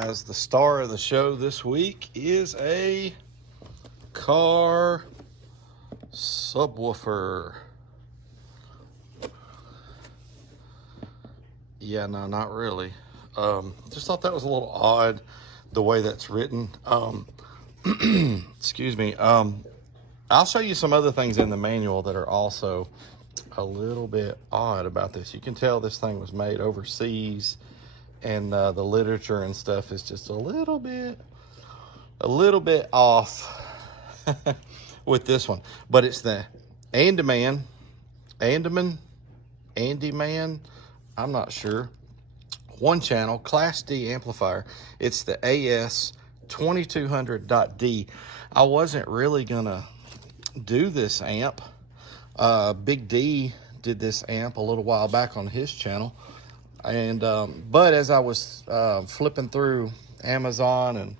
guys, the star of the show this week is a car subwoofer. Yeah, no, not really. Just thought that was a little odd, the way that's written. Excuse me. I'll show you some other things in the manual that are also a little bit odd about this. You can tell this thing was made overseas, and the literature and stuff is just a little bit off with this one. But it's the Andeman, I'm not sure. One channel, Class D amplifier. It's the AS-2200.D. I wasn't really gonna do this amp. Big D did this amp a little while back on his channel, and but as I was flipping through Amazon and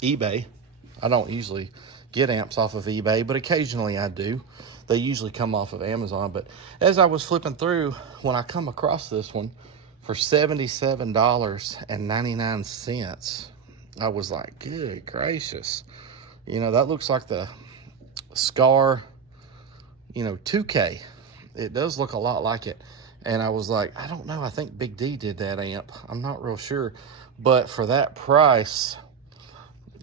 eBay, I don't usually get amps off of eBay, but occasionally I do. They usually come off of Amazon. But as I was flipping through, when I come across this one for $77.99, I was like, good gracious. You know, that looks like the Scar, 2K. It does look a lot like it. And I was like, I don't know, I think Big D did that amp. I'm not real sure. But for that price,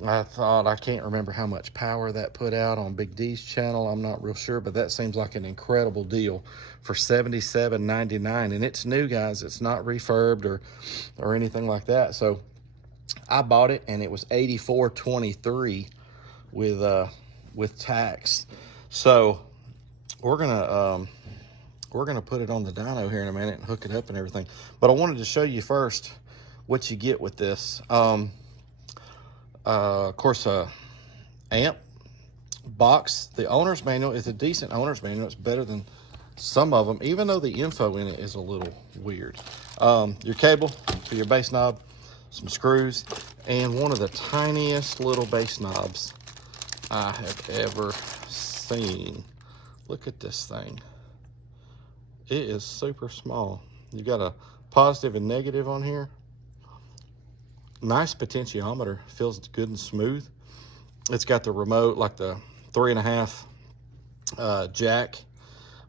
I thought, I can't remember how much power that put out on Big D's channel. I'm not real sure, but that seems like an incredible deal for $77.99. And it's new, guys. It's not refurbed or anything like that. So I bought it, and it was $84.23 with tax. So we're gonna put it on the dyno here in a minute and hook it up and everything. But I wanted to show you first what you get with this. Of course, amp box. The owner's manual is a decent owner's manual. It's better than some of them, even though the info in it is a little weird. Your cable for your bass knob, some screws, and one of the tiniest little bass knobs I have ever seen. Look at this thing. It is super small. You got a positive and negative on here. Nice potentiometer, feels good and smooth. It's got the remote, like the 3.5 jack,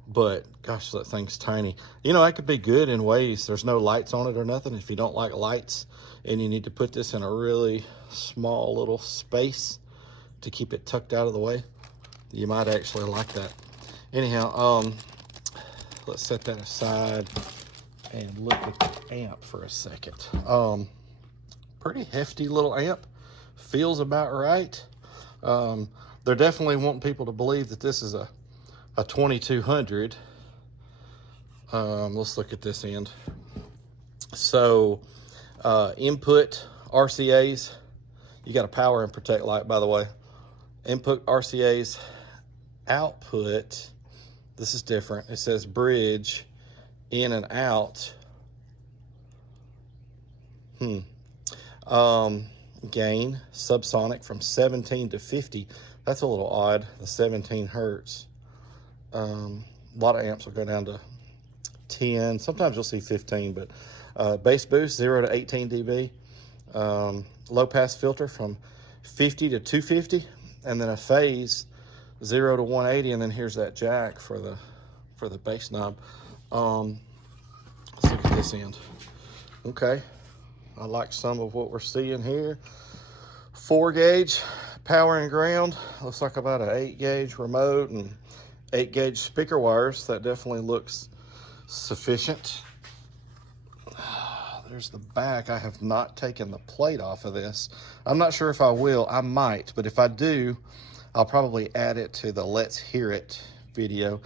but gosh, that thing's tiny. That could be good in ways. There's no lights on it or nothing. If you don't like lights and you need to put this in a really small little space to keep it tucked out of the way, you might actually like that. Anyhow, let's set that aside and look at the amp for a second. Pretty hefty little amp, feels about right. They're definitely wanting people to believe that this is a 2200. Let's look at this end. So input RCAs, you got a power and protect light, by the way. Input RCAs, output, this is different. It says bridge, in and out. Gain subsonic from 17 to 50. That's a little odd, the 17 hertz. A lot of amps will go down to 10. Sometimes you'll see 15, but bass boost 0 to 18 dB. Low pass filter from 50 to 250, and then a phase 0 to 180, and then here's that jack for the bass knob. Let's look at this end. Okay, I like some of what we're seeing here. 4 gauge power and ground. Looks like about an 8 gauge remote and 8 gauge speaker wires. That definitely looks sufficient. There's the back. I have not taken the plate off of this. I'm not sure if I will. I might, but if I do, I'll probably add it to the Let's Hear It video.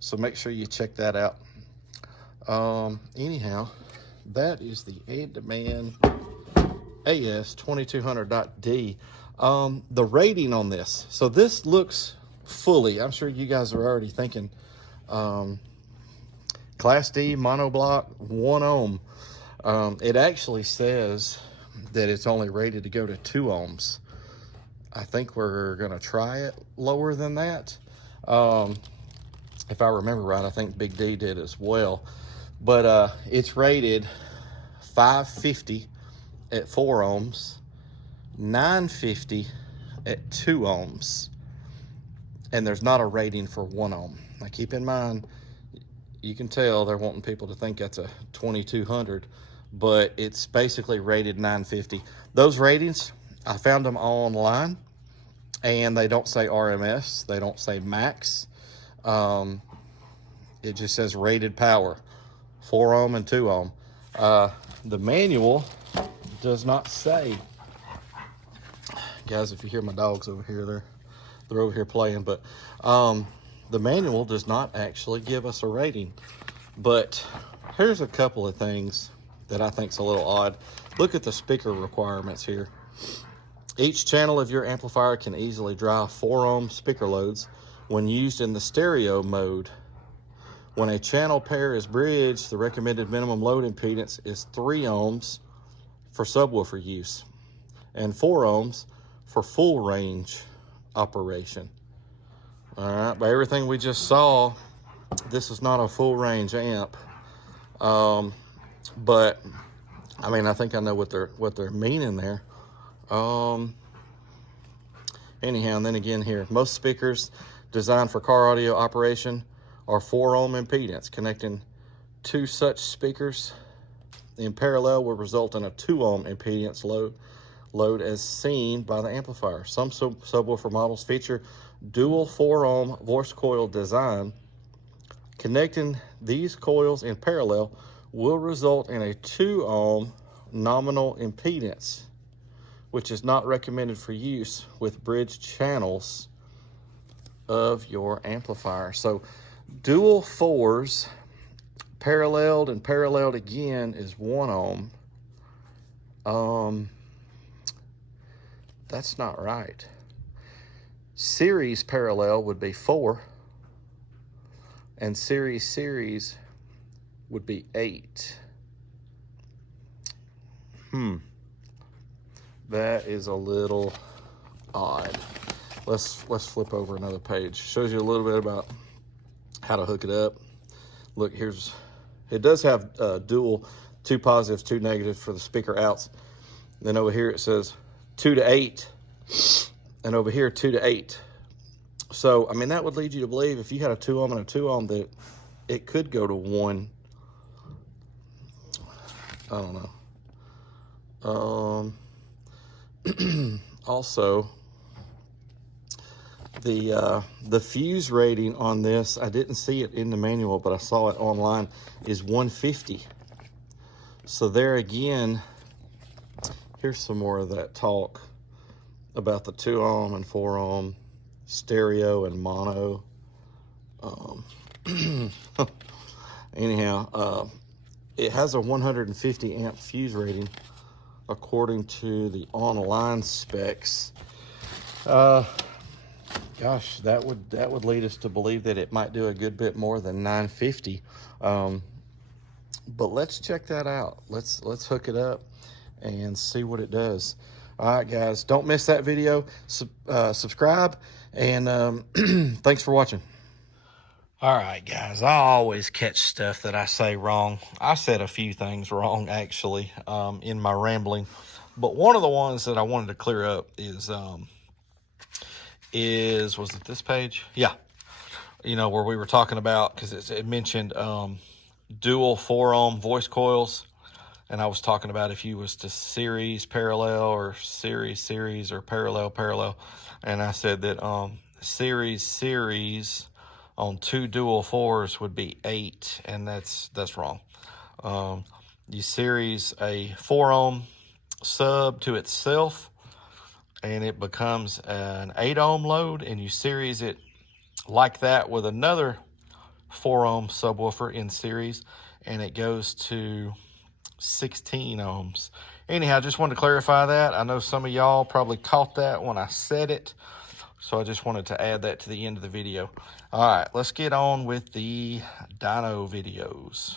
So make sure you check that out. Anyhow, that is the Andeman AS-2200.D. The rating on this. So this looks fully, I'm sure you guys are already thinking, Class D monoblock 1 ohm. It actually says that it's only rated to go to 2 ohms. I think we're gonna try it lower than that. If I remember right, I think Big D did as well. But it's rated 550 at 4 ohms, 950 at 2 ohms, and there's not a rating for 1 ohm. Now keep in mind, you can tell they're wanting people to think that's a 2200, but it's basically rated 950. Those ratings, I found them online, and they don't say RMS, they don't say max. It just says rated power, 4 ohm and 2 ohm. The manual does not say. Guys, if you hear my dogs over here, they're over here playing, but the manual does not actually give us a rating. But here's a couple of things that I think is a little odd. Look at the speaker requirements here. Each channel of your amplifier can easily drive 4 ohm speaker loads when used in the stereo mode. When a channel pair is bridged, the recommended minimum load impedance is 3 ohms for subwoofer use and 4 ohms for full range operation. All right, by everything we just saw, this is not a full range amp. But I mean, I think I know what they're meaning there. Anyhow, and then again here, most speakers designed for car audio operation are 4 ohm impedance. Connecting 2 such speakers in parallel will result in a 2 ohm impedance load as seen by the amplifier. Some subwoofer models feature dual 4 ohm voice coil design. Connecting these coils in parallel will result in a 2 ohm nominal impedance, which is not recommended for use with bridge channels of your amplifier. So dual 4s paralleled and paralleled again is 1 ohm. That's not right. Series parallel would be 4, and series would be 8. That is a little odd. Let's flip over another page. Shows you a little bit about how to hook it up. Look, it does have dual 2 positives, 2 negatives for the speaker outs. Then over here it says 2 to 8, and over here 2 to 8. So I mean, that would lead you to believe if you had a 2 ohm and a 2 ohm that it could go to 1. I don't know. Also, the fuse rating on this, I didn't see it in the manual, but I saw it online, is 150. So there again, here's some more of that talk about the 2 ohm and 4 ohm stereo and mono. Anyhow, it has a 150 amp fuse rating according to the online specs. Gosh, that would lead us to believe that it might do a good bit more than 950. But let's check that out. Let's hook it up and see what it does. All right, guys, don't miss that video. Subscribe, and thanks for watching. All right, guys, I always catch stuff that I say wrong. I said a few things wrong, actually, in my rambling. But one of the ones that I wanted to clear up is was it this page? Yeah. You know, where we were talking about, because it mentioned dual 4 ohm voice coils. And I was talking about if you was to series parallel or series or parallel. And I said that series on 2 dual 4s would be 8, and that's wrong. You series a 4 ohm sub to itself, and it becomes an 8 ohm load, and you series it like that with another 4 ohm subwoofer in series, and it goes to 16 ohms. Anyhow, I just wanted to clarify that. I know some of y'all probably caught that when I said it, so I just wanted to add that to the end of the video. All right, let's get on with the dyno videos.